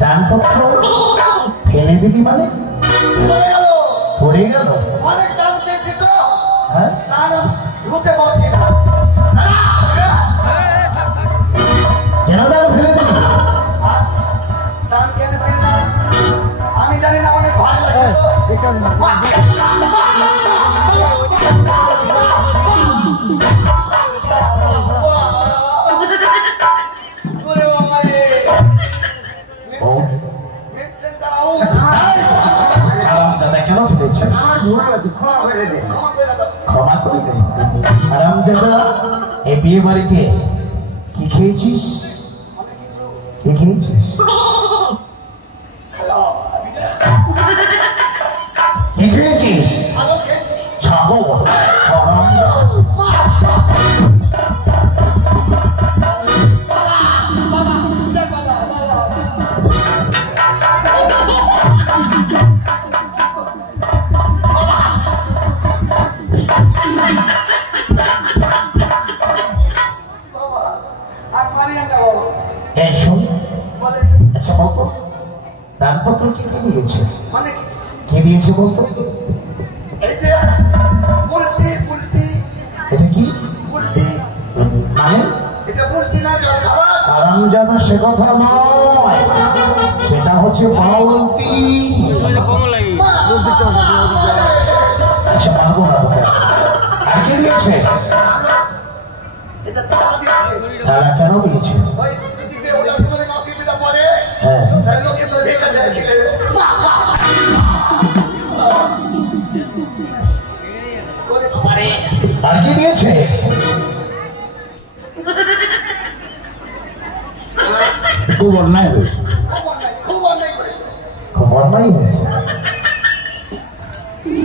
দানপত্র ফেলে দিলি মানে পড়ে গেল অনেক দাম পেয়েছি তো হ্যাঁ ধুতে পারছি না কেন দান ফেলে দিলি দান কেন ফেললাম আমি জানি না অনেক ভালো লাগছে ক্ষমা করে দেব হারামজাদা এই বিয়ে বাড়িতে কি খেয়েছিস কি খেয়েছিস কি খেয়েছিস ছাগল দানপত্র কি কি দিয়েছে কি দিয়েছে বলতো এটা কি মানে হারামজাদা সে কথা নয় সেটা হচ্ছে বাউলতি আচ্ছা মানবো না তোকে আর কি দিয়েছে তারা কেন দিয়েছে আর কি দিয়েছে খুব অন্যায় হয়েছে খুব বন্যাই হয়েছে।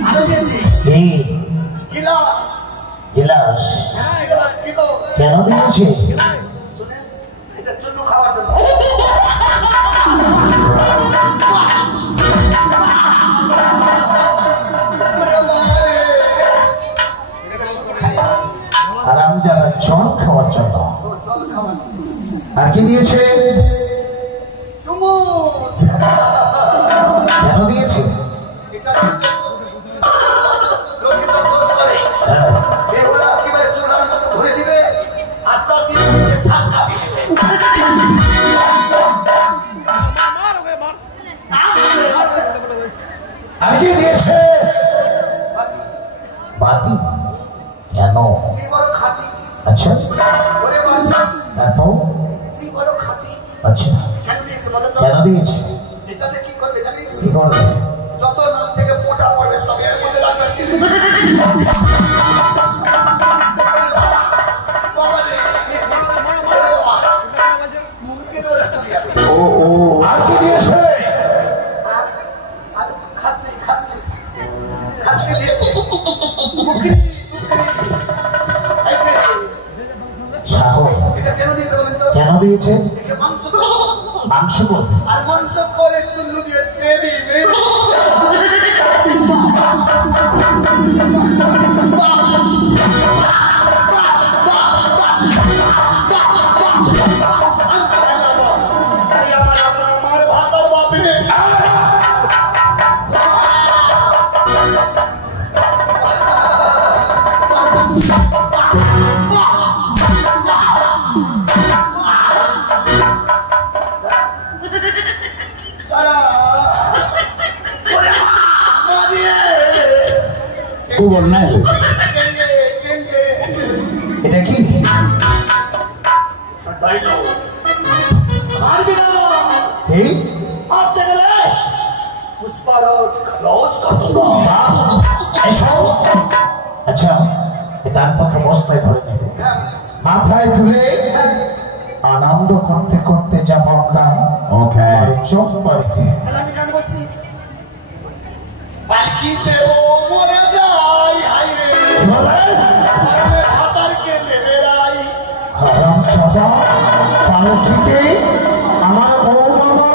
আরো দিয়েছি এই গিলাস গিলাস গিলাস কি তো কেন দিয়েছে? শুনে এটা চুল্লু খাওয়ার জন্য। আর আমি যারা জল খাওয়ার জন্য। জল খাওয়ার জন্য। আর কি দিয়েছে? চুমুচ কেন দিয়েছে? এটা লক্ষ্মীর দোষ করে বেহুলা কিভাবে চুলার মতো ঘুরে দিবে আর তার দিকে নিচে ঝাঁকা দিয়ে আর কি দিয়েছে? বাতি। কেন? কি বড় খাঁটি। আচ্ছা ওরে বাতি তারপর? কি বড় খাঁটি। আচ্ছা কেন দিয়েছে বলো তো? কেন দিয়েছে? এটাতে কি করবে জানিস? কি করবে? যত নাম থেকে মোটা পড়ে সব এর মধ্যে রাখবে চিনি। বাবা রে মুখে ধরে তুলিয়া ও ও আর কি দিয়েছে? আর খাসি খাসি খাসি দিয়েছে মুখে এই যে সাগর। এটা কেন দিয়েছে বলেন তো? কেন দিয়েছে? একে মাংস মাংস করবে। আর মাংস করে চুল্লু দিয়ে মেরি মেরি আমার ভাতার বাপে খুব অন্যায় হয়েছে। এটা কি? এই আচ্ছা দানপত্র বস্তায় ভরে নেব, মাথায় তুলে আনন্দ করতে করতে যাব আমরা চোখ বাড়িতে। আমি গান বলছি পালকিতে ও মরে যাই হাই রে ভাতারকে দেবে রাই হারাম চাঁদা পালকিতে আমার বউ মামা।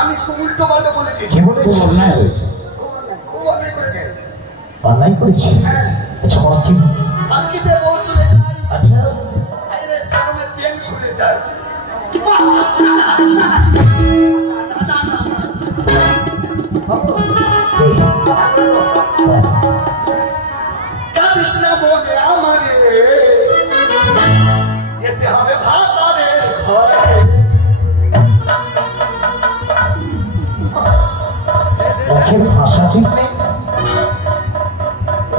আমি খুব উল্টো পাল্টা বলে দিই। কি বলেছে? অন্যায় হয়েছে। খুব অন্যায় করেছে। অন্যায় করেছি। আচ্ছা বড় কি? পালকিতে বউ চলে যায়। আচ্ছা হাইরে সামনে পেন খুলে যায়। বাবু এই আর বলবো কাঁদিস না মনে আমারে যেতে হবে ভাতারের ঘরে। মুখের ভাষা ঠিক নেই,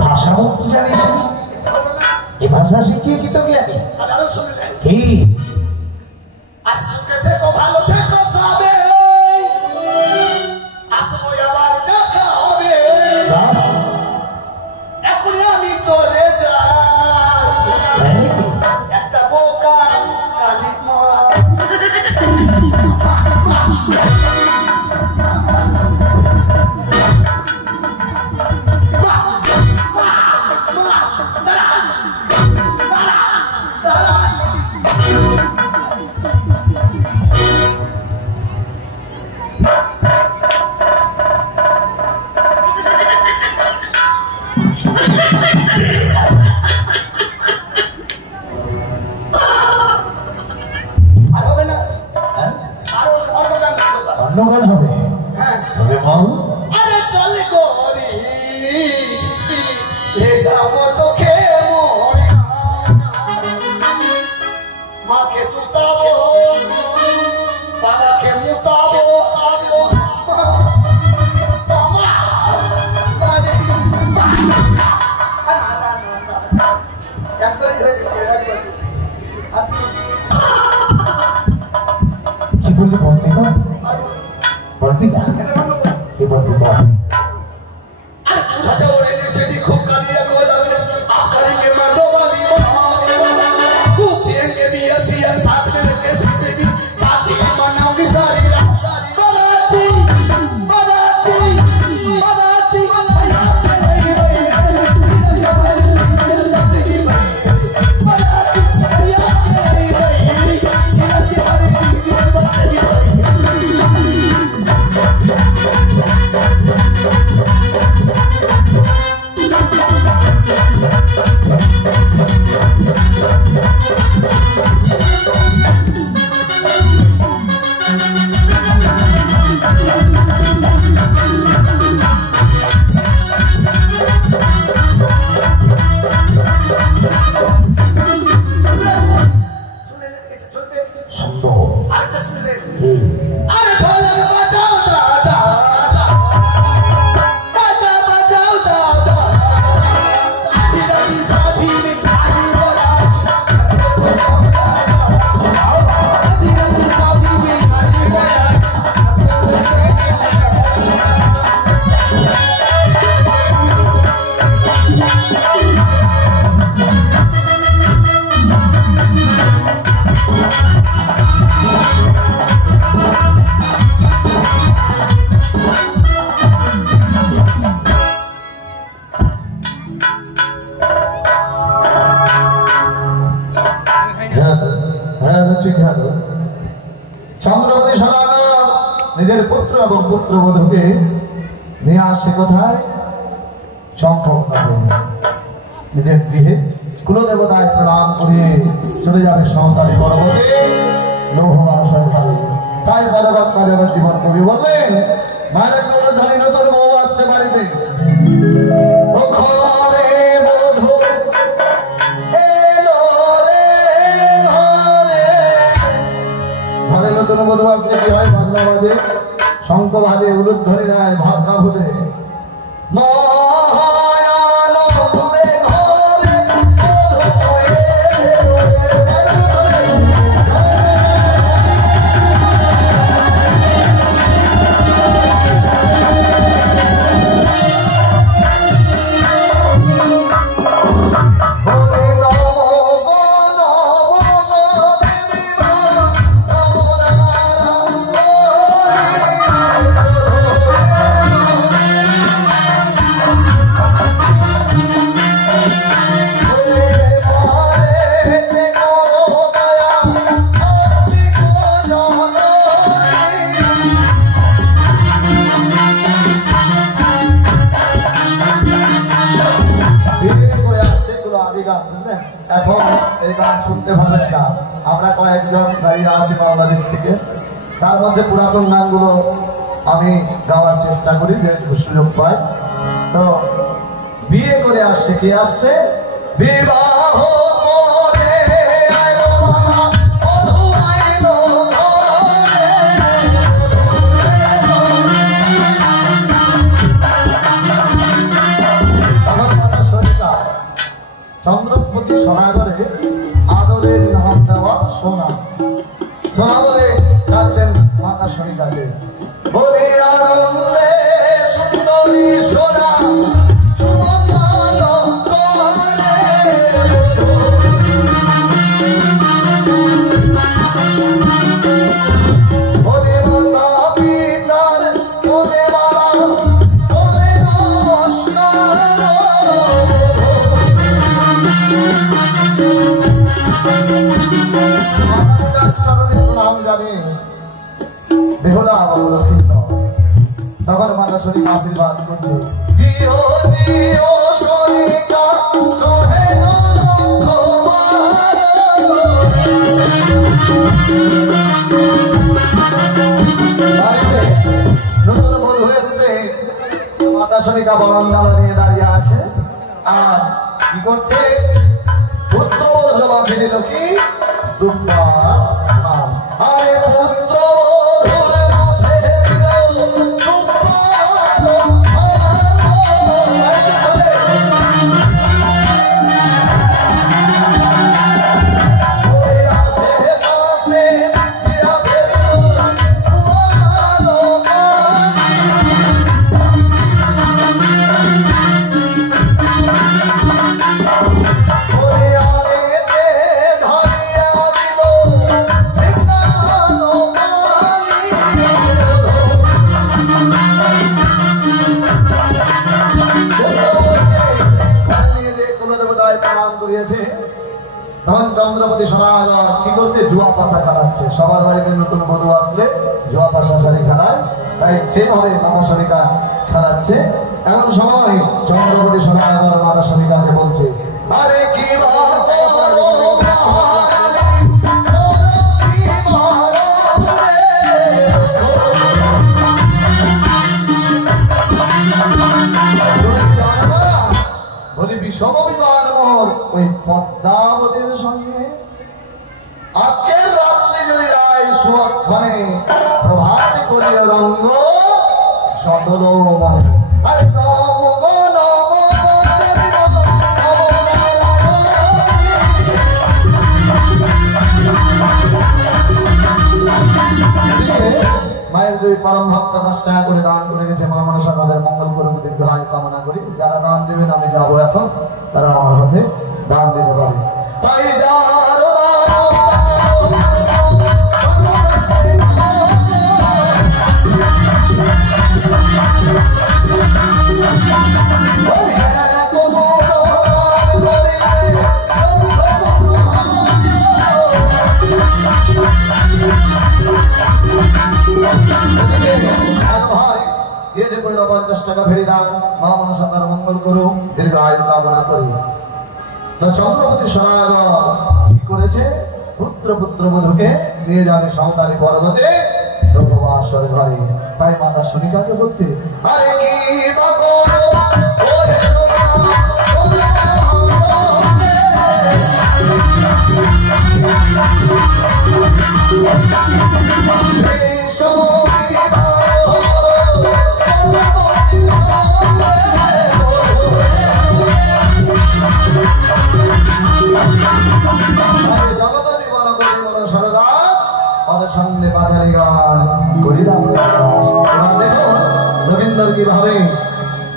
ভাষা বলতে জানিস নি? এই ভাষা শিখিয়েছি তোকে আমি। আর আরো শুনে যায় কি? আর সুখে থেকো ভালো থেকো যাবে আসবো আবার দেখা হবে এখনই আমি চলে যাই একটা বোকা কালী মা। বললি বলতে না বলবি না কি বলবি বল खूब गालियां को लगे आप करेंगे मर्दों वाली खूब पिएंगे भी ऐसी साथ में रखे से भी पार्टी मनाओगी सारी रात सारी बराती बराती बराती भैया तेरी भैया भैया तेरी चंद्रवती सदागत निजेर पुत्र एवं पुत्रवधूके निये आसছে কোথায় চম্পকনগরে নিজের গৃহে কুলদেবতায় প্রণাম করিয়ে চলে যাবে সন্তানী পর্বতে লৌহমাশয় খাবে তাই বাদকত্তার জীবন কবি বললেন মায়ের প্রধানী নতুন বউ আসছে বাড়িতে ও ঘরে বধূ এলো রে ঘরে নতুন বধূ আসলে কি হয় বাজনা বাজে শঙ্খ বাজে উলুধ্বনি দেয় ভাবকা ফুটে এখন এই গান শুনতে পাবেন না আমরা কয়েকজন গাইয়া আছি বাংলাদেশ থেকে তার মধ্যে পুরাতন গানগুলো আমি গাওয়ার চেষ্টা করি যে সুযোগ পাই তো বিয়ে করে আসছে কি আসছে বিবাহ চন্দ্রপতি সোনাগরে আদরের নাম দেওয়া সোনা সোনা বলে ডাকতেন মাতা সনিতাকে বলে আনন্দে সুন্দরী সোনা তখন মাতা শরীর আশীর্বাদ করছে দিও দিও শরীকা তোহে নতুন বধূ হয়েছে মাতা শরীকা বরঙ্গাল নিয়ে দাঁড়িয়ে আছে আর কি করছে পুত্র বধূ বাঁধে দিল কি দুব্বা আরে পুত্র গেছে তখন চন্দ্রপতি সদাগর কি করছে জুয়া পাশা খেলাচ্ছে সবার বাড়িতে নতুন বধূ আসলে জুয়া পাশা সারি খেলায় তাই সেভাবে মাতা সনিকা খেলাচ্ছে এমন সময় চন্দ্রপতি সদাগর মাতা সনিকাকে বলছে আরে কি ওই পদ্মাবতীর সঙ্গে আজকের রাত্রে যদি রায় সুক্ষণে প্রভাত করিয়া রঙ্গ সতল আরে মায়ের দুই পরম ভক্ত 10 টাকা করে দান করে গেছে মা মনসা তাদের মঙ্গল করুক দীর্ঘায়ু কামনা করি যারা দান দেবেন আমি যাবো এখন তারা আমার হাতে দান দিতে পারে তাই করলো 50 টাকা ফেরি দান মা মনসা তার মঙ্গল করুক দীর্ঘায়ু কামনা করি তো চন্দ্রপতি সদাগর কি করেছে পুত্রবধূকে নিয়ে যাবে সাঁওতালি পর্বতে লোকবাসর ঘরে তাই মাতা সনিকাকে বলছে আরে কি বা করো ওই সামনে বাজারে গান করিলাম এবার দেখো রবীন্দ্র কিভাবে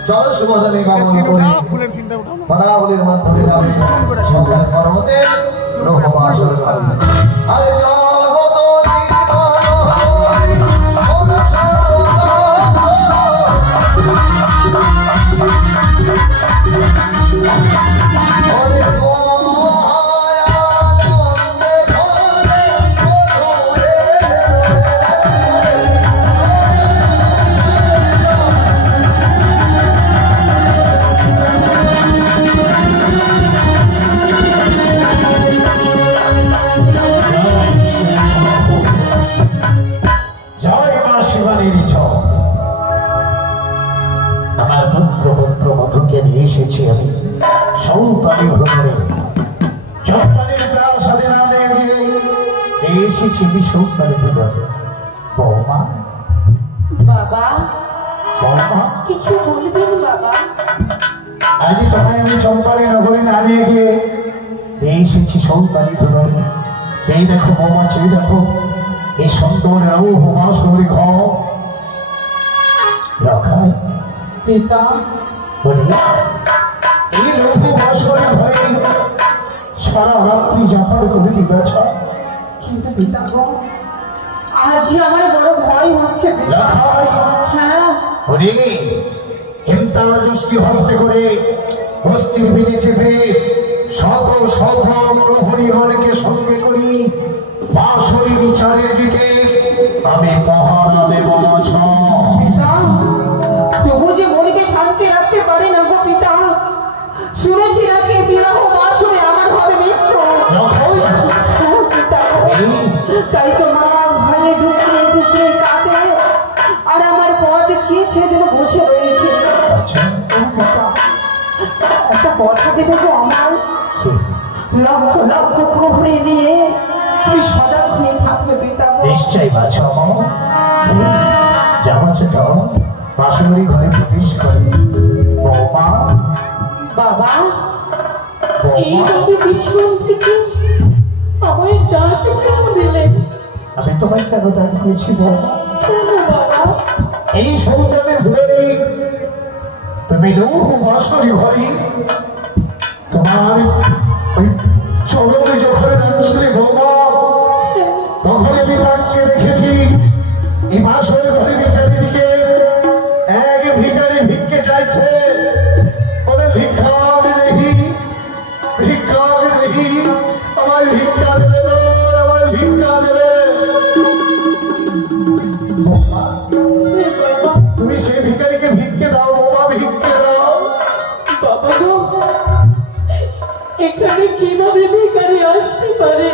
চল শুভজনী কামনা করি পদাবলীর মাধ্যমে যাবে সন্ধ্যার পর্বতে লোকবাসর ঘরে আরে জগত কিছু বলবেন বাবা আজ তোমায় আমি চম্পালি নগরে না নিয়ে গিয়ে এসেছি সৌতালি ঘরে সেই দেখো বৌমা সেই দেখো এই সুন্দর হোমা সৌরি ঘর রাখায় পিতা বলি এই রঘু বাসরে ঘরে সারা রাত্রি যাপন করে দিবেছ কিন্তু পিতা গো আজ আমার বড় ভয় হচ্ছে রাখায় হ্যাঁ বলি হিমতার দৃষ্টি হস্তে করে হস্তির বিনে চেপে শত শত প্রহরীগণকে সঙ্গে করি বাঁশরী বিচারের দিকে আমি পাহাড় দেব না পিতা তবু যে মনিকে শান্তি রাখতে পারে না গো পিতা শুনেছি নাকি বিবাহ বাসরে আমার হবে মৃত্যু পিতা তাই তো মা ভয়ে ডুকরে ডুকরে কাঁদে আর আমার পথ ছিঁড়ে যেন বসে রয়েছে একটা কথা দেবে গো আমার লক্ষ লক্ষ প্রহরী নিয়ে তুমি সজাগ হয়ে থাকবে পিতা নিশ্চয় বাছা যাওয়া সেটাও বাসুরি ঘরে প্রবেশ করে বৌমা বাবা এইভাবে বিছানা থেকে আমায় ডাকতে কেন দিলেন আমি তোমায় কেন ডাক দিয়েছি বৌমা কেন বাবা এই সৌদানের ঘরে তুমি লৌহ বাসুরি ঘরে তোমার ওই চরমে যখন নামছিলে বৌমা তখন আমি তাকিয়ে দেখেছি এই বাসুরি ঘরে বিচারের দিকে এক ভিখারি ভিক্ষে চাইছে বলে ভিক্ষা আমি দেখি ভিক্ষা আমি আমায় ভিক্ষা দেবে গো, আমায় ভিক্ষা দেবে। তুমি সেই ভিখারিকে ভিক্ষে দাও বাবা, ভিক্ষে দাও। বাবা গো, এখানে কিভাবে ভিখারি আসতে পারে?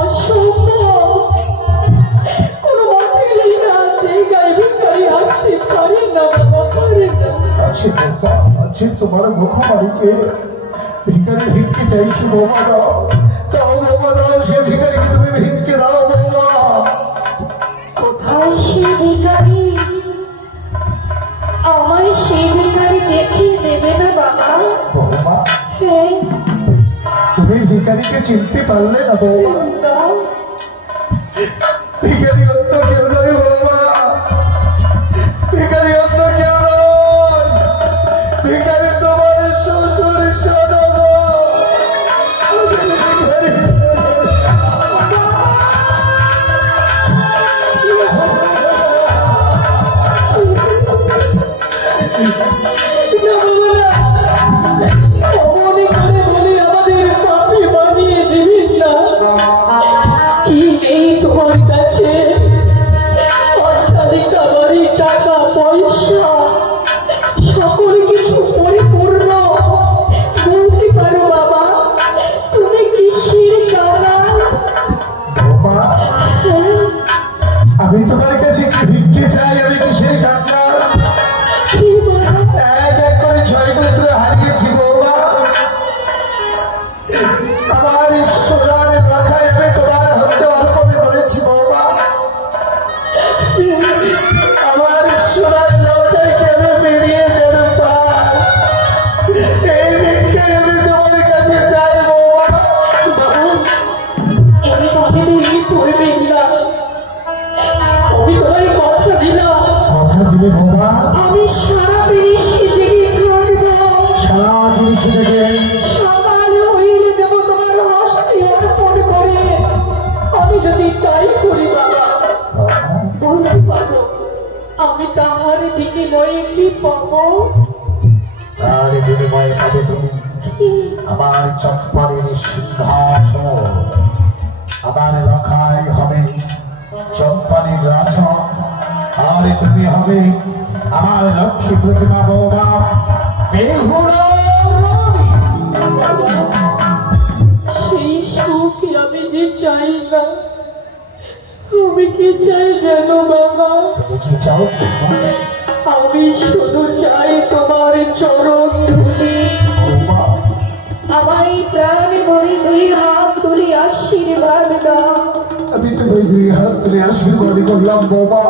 অসম্ভব, কোনো মতেই না, জায়গায় ভিখারি আসতে পারে না বাবা, পারে না। আছে বাবা, আছে তোমার মুখবাড়িকে ভিখারি ভিক্ষে চাইছি বাবা, দাও দাও বাবা, দাও সে ভিখারিকে তুমি ভিক্ষে দাও বাবা। কোথায় সে ভিখারি? আমায় সেই ভিখারি দেখিয়ে দেবে না বাবা? বাবা হ্যাঁ, তুমি ভিখারিকে চিনতে পারলে না বাবা? না, ভিখারি অন্য কেউ নয় বাবা, ভিখারি অন্য কেউ নয়, ভিখারি তোমার শ্বশুর সদর। অমনি করে বলে আমাদের পাপি বানিয়ে দিবি না। কি নেই তোমার কাছে? অট্টালিকা, বাড়ি, টাকা পয়সা, সকল কিছু পরিপূর্ণ। বলতে পারো বাবা, তুমি কিসের কাঙাল? বাবা আমি তোমার কাছে কি ভিক্ষে চাই? আমি কিসের কাঙ্গাল? কি বাবা? এক এক করে 6 পুত্র হারিয়েছি বাবা, আমার সোনার রাখায় আমি তোমার হাতে অর্পণ করেছি বাবা, আমার সোনার লৌটাইকে আমি বেরিয়ে দেব পার। এই ভিক্ষে আমি তোমার কাছে চাই বাবা। বাবা, এইভাবে ভেঙে পড়বেন না। আমি তোমায় কথা দিলাম, কথা দিলে বাবা, আমি সারা বেশি জেগে থাকবো। সারা জিনিস থেকে সকাল হইলে দেব তোমার হস্তে অর্পণ করে। আমি যদি তাই করি বাবা, বলতে পারো আমি তাহার বিনিময়ে কি পাবো? তার বিনিময়ে পাবে তুমি আমার চম্পারের সিংহাসন, আমার রক্ষায় হবে চম্পারের রাজা, আর তুমি হবে আমার লক্ষ্মী প্রতিমা বৌমা বেহুলা রানী। সেই সুখ আমি যে চাই না। আমি কি চাই জানো বাবা? তুমি কি চাও? আমি শুধু চাই তোমার চরণ ধুলি। বৌমা আমায় প্রাণ ভরে 2 হাত তুলে আশীর্বাদ দাও। আমি তোমায় 2 হাত তুলে আশীর্বাদ করলাম বৌমা,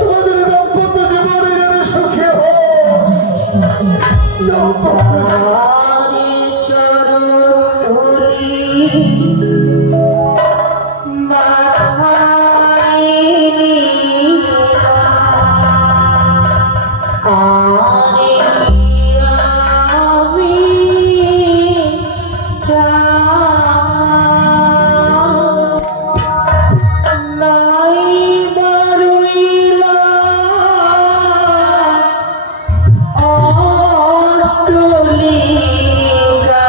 তোমাদের দাম্পত্য জীবনে যেন সুখী হোক। তোমারে চরণ ধুলি মাথায় নিবা, আরে কি আমি নাই বারইলা অট্টালিকা,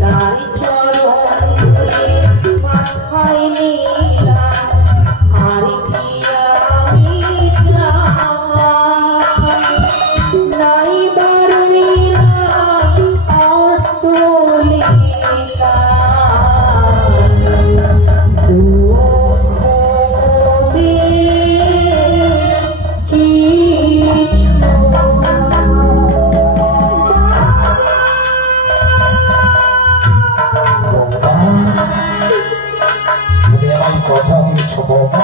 তার চরণ ধরে মাথায় নিলাম আর কি আমি নাই বারইলাম অটলিকা কথা দিয়েছ বাবা,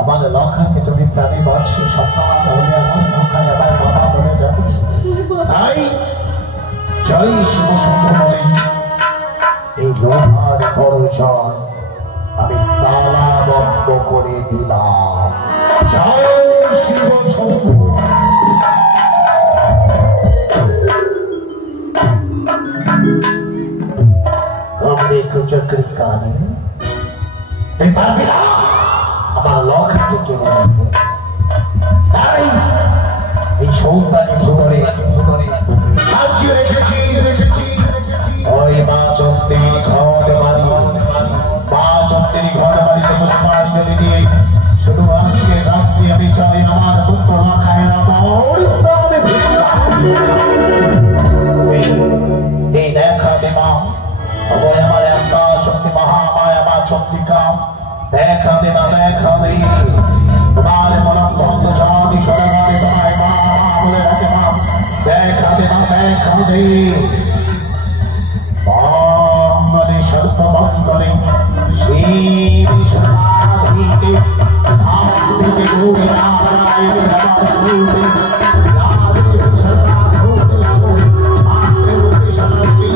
আমার লক্ষাকে তুমি প্রাণী বাঁচি সন্তান হলে আমার লক্ষায় আমার বাবা বলে যাবে। তাই জয় শিব শম্ভু বলে এই লোহার পরিচয় আমি তালা বন্ধ করে দিলাম। জয় শিব শম্ভু। তোমরা কুচক্রি কানে তুই পারবি না আমার লক্ষ্যকে কেড়ে নিতে। তাই এই সৌন্দারি ভুবনে সাজিয়ে রেখেছি ওই মা চন্দ্রীর ঘর বাড়ি, মা চন্দ্রীর ঘর বাড়িতে পুষ্পাঞ্জলি দিয়ে শুধু আজকে রাত্রি আমি চাই আমার পুত্র রাখায় না এই দেখাতে মা অবয় আমার একটা শক্তি মহামায়া মা চন্দ্রিকা দেখা দে মা দেখা দে তোমার মরম বন্ধ জাতি সদাগারে তোমায় মা বলে রাখে মা দেখা দে মা দেখা দে মঙ্গলে সর্বমঙ্গলে শিব সমাধিতে আত্মিকে গুরু নারায়ণ নমস্তুতে নারায়ণ সর্বভূতেষু মাতৃভূতে সমষ্টি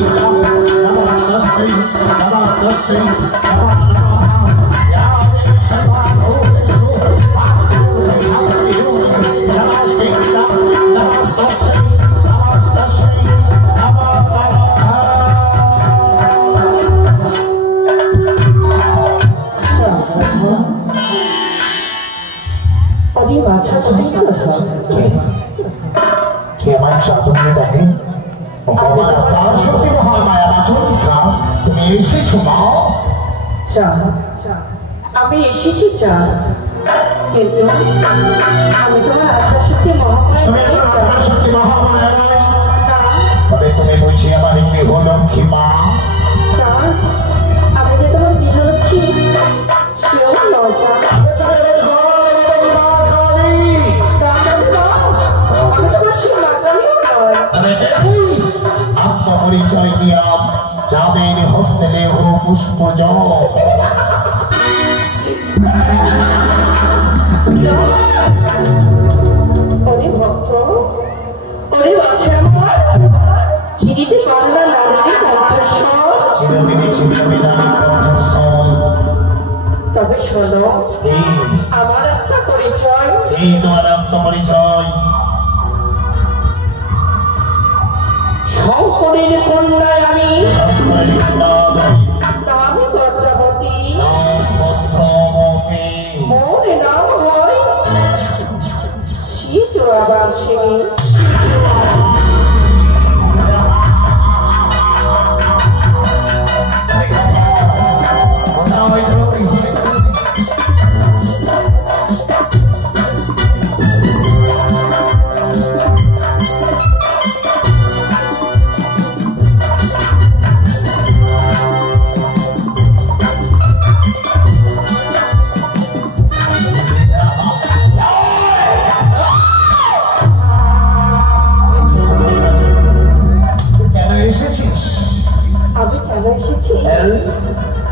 নমস্তে নমস্তে তুমি এসেছো মা? আমি এসেছি চা, কিন্তু আমি তোমার আত্মশক্তি মহামায়া তবে তুমি বুঝি আমার গৃহলক্ষ্মী মা। আমি যে তোমার গৃহলক্ষ্মী সেও লজ্জা আত্মপরিচয় দিয়াম যাদের হস্তে লেহ পুষ্প ওরে ভক্ত, ওরে বাচ্চা আমার চিনিতে পারলা নারীর কণ্ঠস্বর, চিরদিনে চিনবে নারীর কণ্ঠস্বর। তবে শোনো আমার আত্মপরিচয়। এই তোমার আত্মপরিচয়। শঙ্করের কন্যায় আমি, নামে পদ্মাবতী, মোর নাম হয় শীতবাসিনী।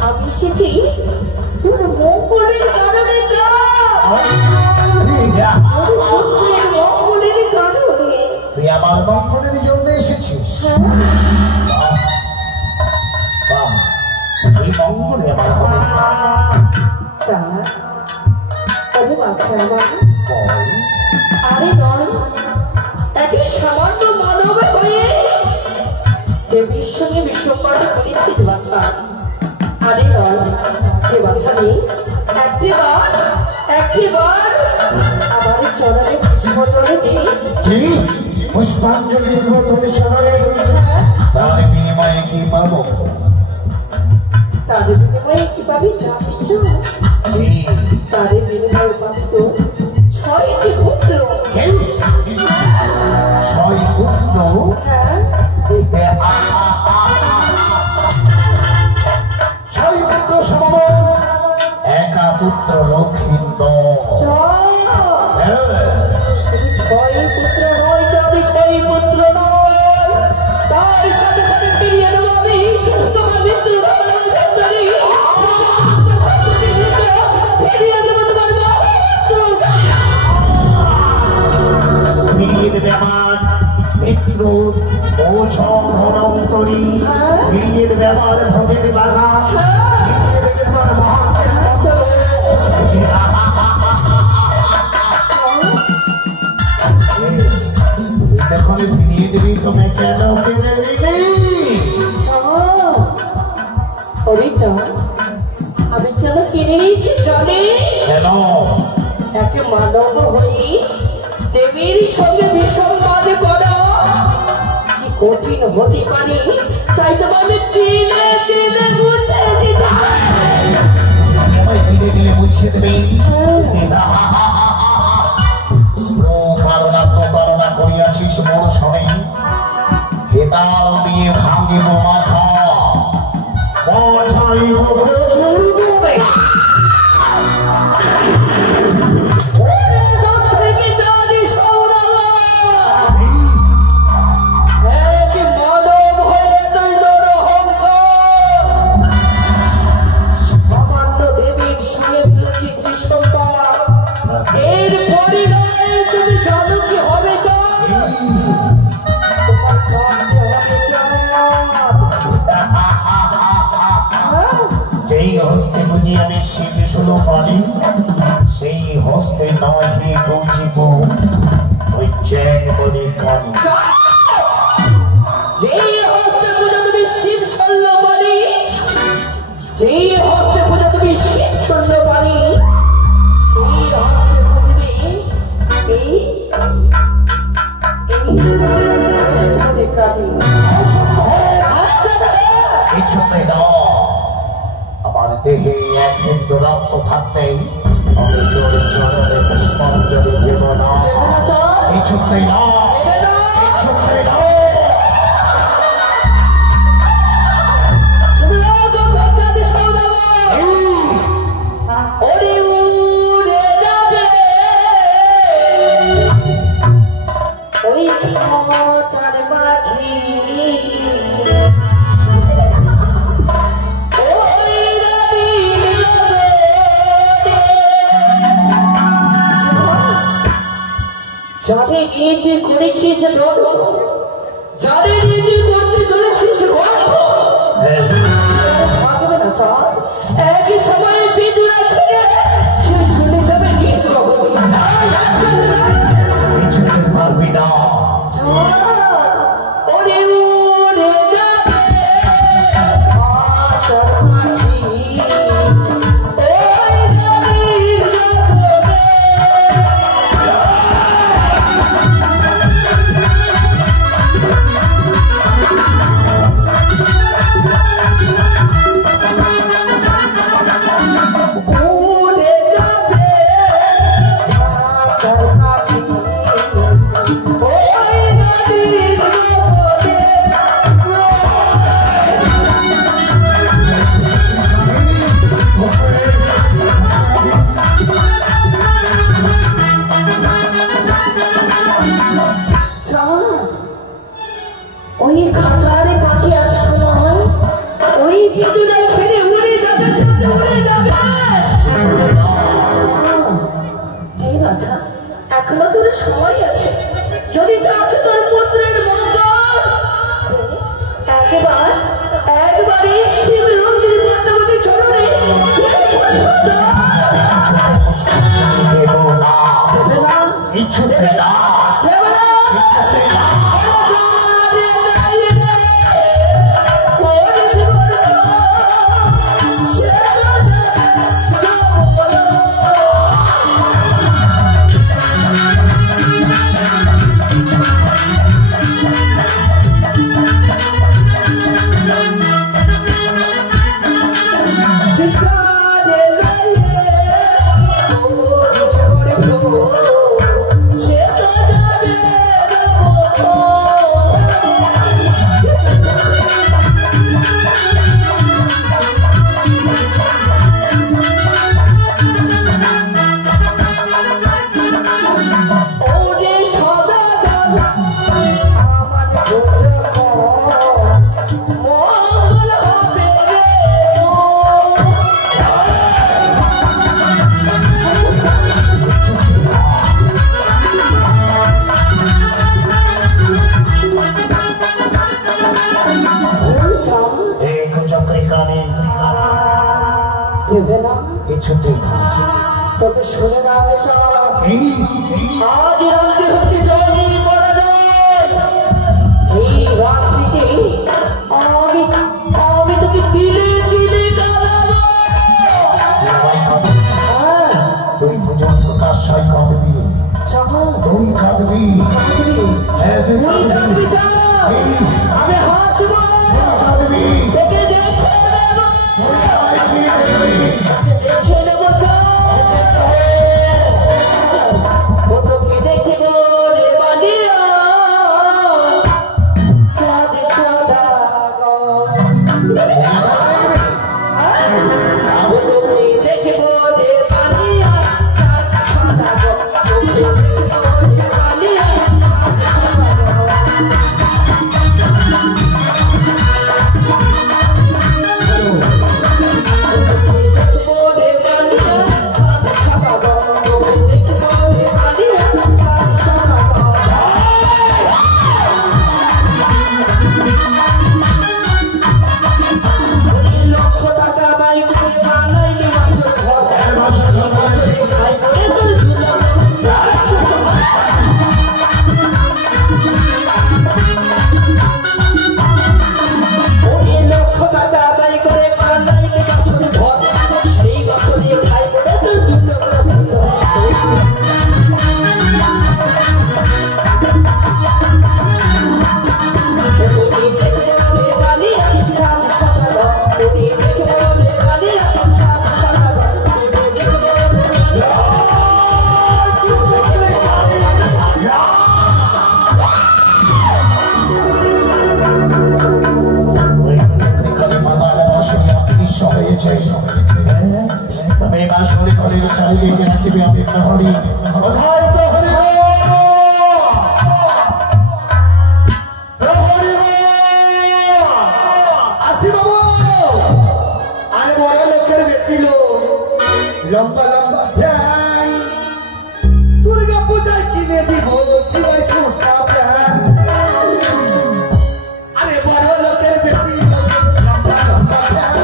আমি এসেছি তোর মঙ্গলের কারণে, মঙ্গলের কারণে। তুই আমার মঙ্গলের জন্য এসেছিস? এই মঙ্গলে আমার হবে বাচ্চা আমার। আরে নয়, একই সামান্য মানব হয়ে দেবীর সঙ্গে বিশ্বকর্মা করেছিস বাচ্চা। আরে নয় হে বাচ্চা নেই, একবার আমার চরণে পুষ্পজলে দিই। কি পুষ্পাঞ্জলি দেব তুমি চরণে? তার বিনিময়ে কি পাবো? তাদের বিনিময়ে কি পাবি জানিস? তাদের বিনিময়ে পাবি তো 6টি পুত্র। 6 পুত্র? হ্যাঁ, 6 পুত্র সমান একা পুত্র লক্ষিন্দর। 6 পুত্র নয়, যদি 6 পুত্র নয়, তার সাথে সাথে ফিরিয়ে দেবো আমি তোমার মৃত্যু ফিরিয়ে দেবো তোমার ফিরিয়ে দেবে আমার মিত্র ধনন্তরী, ফিরিয়ে দেবে আমার ভোগের বাগান, ফিরিয়ে দেবে আমার মহান যখন ফিরিয়ে দিবি তুমি কেন ফিরে দিলি? আমি কেন কিনে নিয়েছি জানিস? কেন? একে মানব হই দেবীর সঙ্গে বিসম্বাদ করা কি কঠিন হতে পারে, তাই তো আমি দিনে দিনে মুছে দিতে আমায় দিলে দিলে মুছিয়ে দেবে। প্রতারণা করিয়াছিস মোর সঙ্গে, হেতাল দিয়ে ভাঙিব মাথা, মাথায় মুখে চুলবে। যেই হস্তে বুঝি আমি শিব শুরু পারি, সেই হস্তে নহে বুঝিব ওই চ্যান বলি কানি। যেই হস্তে পূজা তুমি শিব শল্য পারি, যেই হস্তে পূজা তুমি শিব শল্য পারি, সেই হস্তে বুঝবে এই কানি। কিছুতেই না, আমার দেহে একদিন দুরন্ত থাকতেই আমি তোর চরণে পুষ্পাঞ্জলি দেব না। কিছুতেই না, কিছুতেই না। যারে নীতি করেছিস গর্ব, যারে নীতি করতে চলেছিস গর্ব, থাকবে না চাঁদ। একই সময়ে বিদুরা ছেড়ে সে চলে যাবে কিছুতে পারবি না। ওরে উড়ে যাবে দেবে না? কিছুতেই না। তবে শুনে না আজ রাত্রি হচ্ছে জয়ী পরাজয়। এই রাত্রিতে আমি তোকে দিলে দিলে তুই পর্যন্ত কার সাই কাঁদবি, তুই কাঁদবি, আমি হাসবো, কাঁদবি, দেখে দেখে নেবো, দেখে নেবো ও তোকে দেখিব রে বালিয়া চাঁদ সাদা ও তোকে দেখিব রে বালিয়া চাঁদ সাদা তোকে দেখিব রে বালিয়া চাঁদ সাদা লম্বা লম্বা ধ্যান দুর্গা পূজায় কিনে দিব সিলাই ছোটা প্যান আরে বড় লোকের বেটি লম্বা লম্বা ধ্যান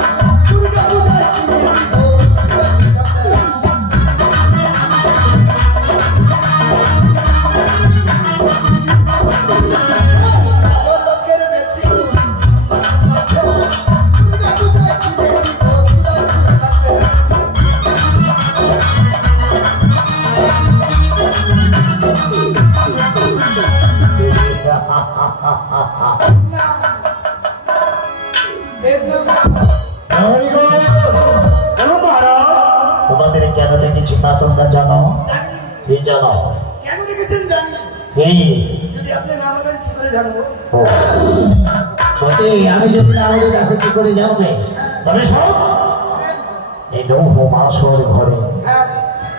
দুর্গা পূজায় কিনে দিব লোকের বেটি দুর্গা পূজায় কিনে দিব তোমাদের কেন ডেকেছি তা তোমরা জানো? কি জানো? কেন লিখেছেন জানি এই যদি আপনি না বলেন কি করে জানবো সত্যি আমি যদি না বলি তাকে কি করে জানবে? তবে সব এই লৌহ মাসর ঘরে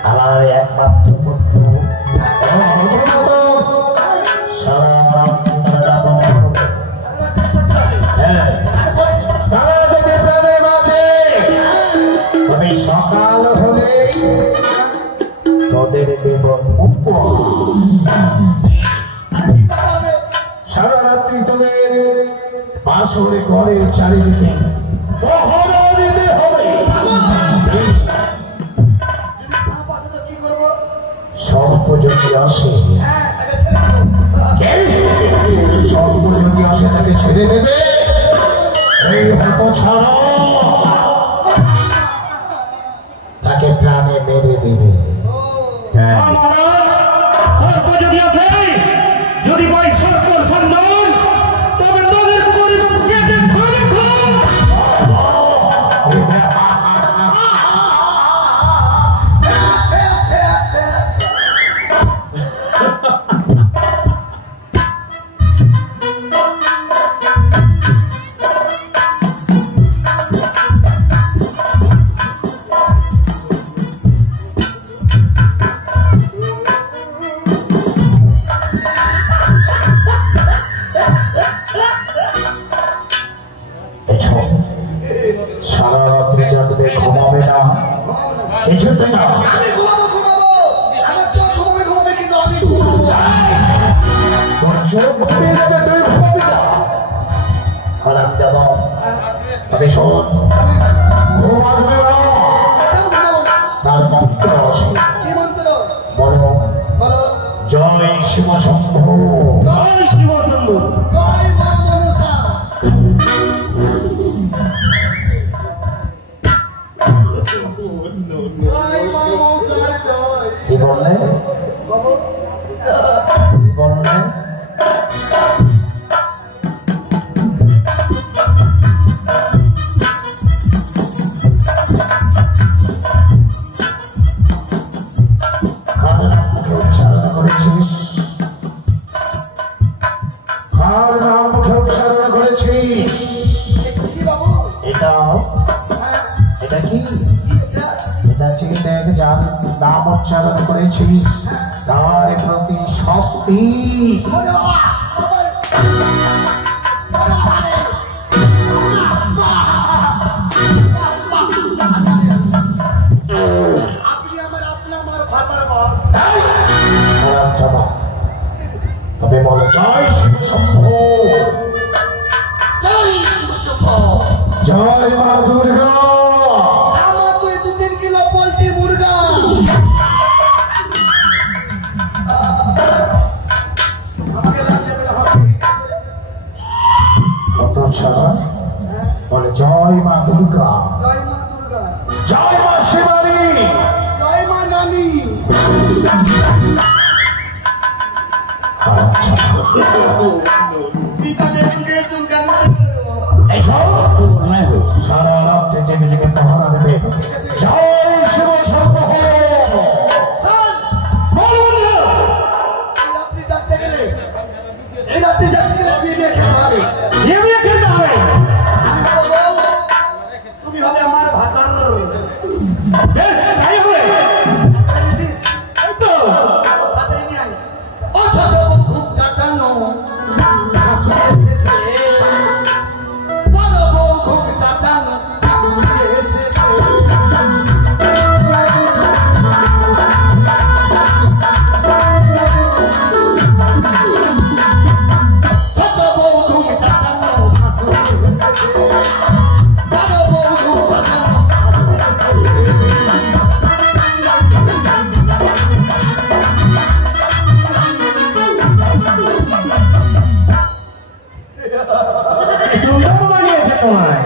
আমার একমাত্র পুত্র সারা রাত্রি তারা যাপন করবে। হ্যাঁ, তারা যদি প্রাণে বাঁচে তবে সকাল হলেই তোদের দেব সারা রাত্রি তোদের বাসরে ঘরের চারিদিকে পহরা দিতে হবে। সর্প যদি আসে সর্প যদি আসে তাকে ছেড়ে দেবে। এই হত ছাড়া তাকে প্রাণে মেরে দেবে। সর্প যদি আসে, যদি পাই সর্পর সন্ধান, তবে তাদের পরিবার কেটে ফেলে খাও। সারা রাত্রি জাগবে, ঘুমাবে না, কিছুতে না। আমি ঘুমাবো আমার চোখ ঘুমাবে কিন্তু আমি ঘুমাবো। তোর চোখ ঘুমিয়ে যাবে, তুই ঘুমাবি না। হারাম যাব। তবে শোন, ঘুম আসবে না। শম্ভু জয় শিব শম্ভু জয় মা মনসা জয় মা মনসার জয় কি বললে বাবু কি বললে নাম উচ্চারণ করেছিস তার প্রতি শক্তি আপনি আমার আপনা আমার ভাতার বাপ তবে বলো জয় শিব শম্ভু জয় শিব শম্ভু জয় মা দুর্গা আমার তুই 2-3 কিলো পোল্ট্রি মুরগা আমাকে লাগছে কত ছাড়া বলে জয় মা দুর্গা জয় মা দুর্গা জয় মা শিবানী জয় মা নানি পিতা দেঙ্গে চুলকানি সারা রাত্রে জেগে জেগে পাহারা দেবে জয় শিব শম্ভু এই রাত্রি যাতে গেলে বিয়ে খেতে হবে বিয়ে খেতে হবে তুমি হবে আমার ভাতার বেশ তাই হবে এই তো তাড়াতাড়ি নিয়ে আয় ও ছোট খুব কাটানো হাসু এসেছে বড় বউ খুব কাটানো হাসু এসেছে ছোট বউ খুব কাটানো হাসু এসেছে বড় বউ খুব কাটানো হাসু এসেছে সুন্দর বানিয়েছে তোমায়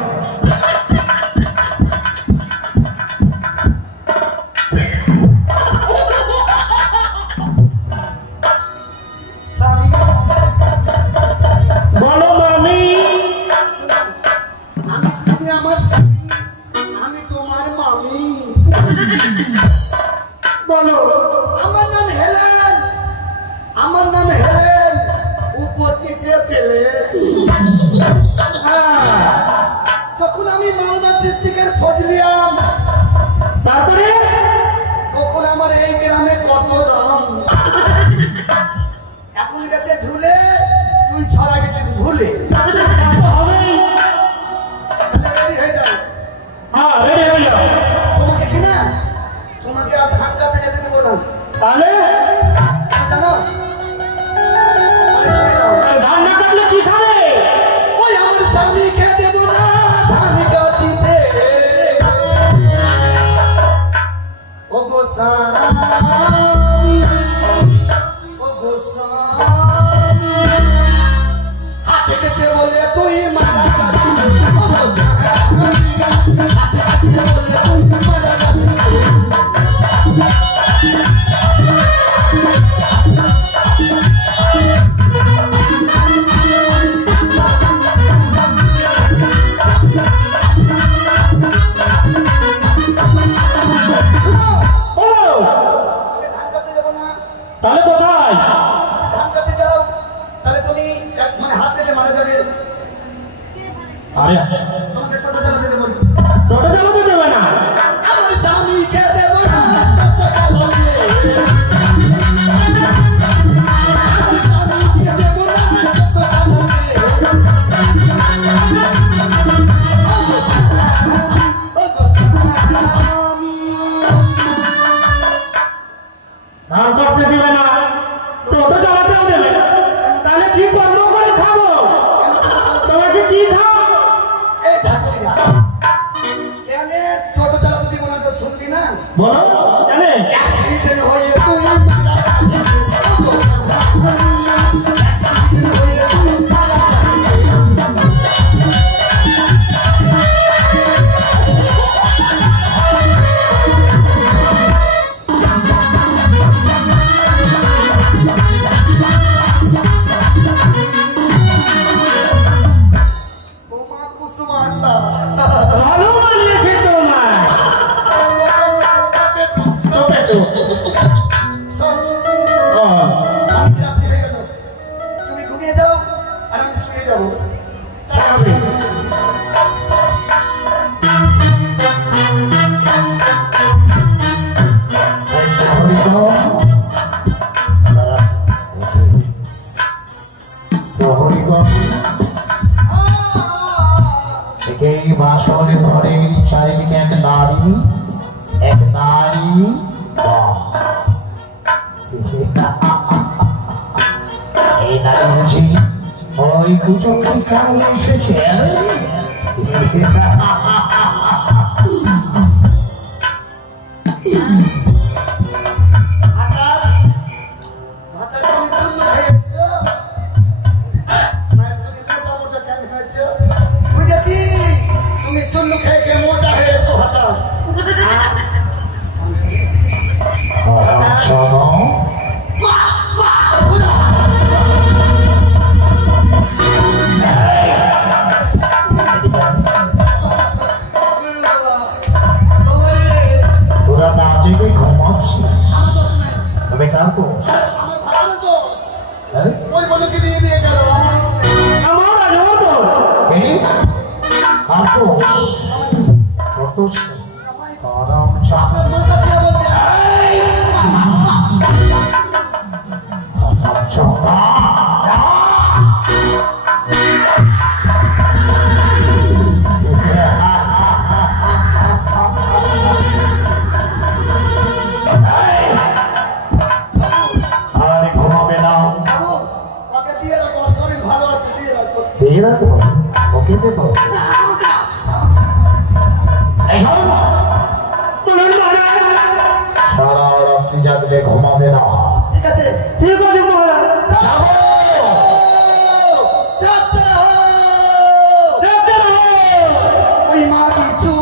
স্বামী বলো মামি তুমি আমার স্বামী আমি তোমার মামি বলো আমার নাম হেলেন আমার নাম হেলেন উপর নিচে ফেলে যখন আমি মালদা ডিস্ট্রিক্টের ফজলিয়াম তারপরে তখন আমার এই গ্রামে কত দাম এখন গেছে ঝুলে তুই ছড়া গেছিস ভুলে হবেই রেডি হয়ে যাও হ্যাঁ রেডি হয়ে যাও তোমাকে কি না তোমাকে আর ধাক্কাতে যেতে দেবো না তাহলে জানো তাহলে শুনে যাও ধান না কাটলে কি খাবে ওই আমার স্বামীকে দেব না ধান কাটিতে ও গোসাই ও গোসাই হাতে কেটে বলে তুই মারা কাটিতে ও গোসাই হাতে কেটে বলে তুই মারা কাটিতে বলো আমাকে ধান কাটতে দেব না তাহলে কোথায় ধান কাটতে যাও তাহলে তুমি মানে হাত কেটে মারা যাবে আরে তোমাকে ছোট চালাতে দেবো না টোটো চালাতে দেবে না আমার স্বামীকে দেব না ছোট চালাতে আমার স্বামীকে দেব না ছোট চালাতে ও গোসাই ধান করতে দিবে না টোটো চালাতেও দেবে না তাহলে কি কর্ম করে খাবো তোমাকে কি খাও এই ধাক্কা কেন ছোট চালাতে দিব না তো শুনবি না বলো জানে অ্যাক্সিডেন্ট হয়ে তুই মারা যাবি ও গোসাই চলে ঘরে চারিদিকে এক নারী এই নারী বুঝি ওই কুচক্রি কামিয়ে এসেছে ঘুমাবে না ঠিক আছে ওই মা কিছু